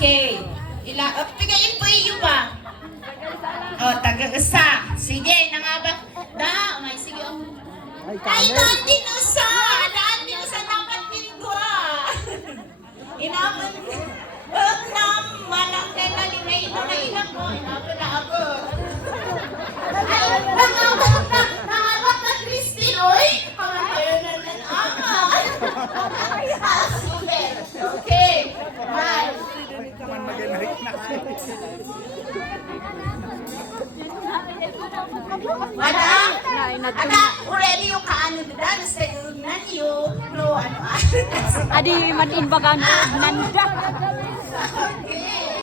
Okay. Pigayin po iyo ba? Taga-isa. Sige, nangaba. May sige. Ay, daan din usa. Daan din usa dapat pinigwa. Inaman. Huwag naman ang kailangan ito na ilang mo. Inaman na ako. Ay, nangabak na Christine, oy. Pangakayanan ng ama. Super. Okay. Bye. Ada, already yung kaano doon, sa nan yung, no, ano, Adi man inbagan nanda. Okay.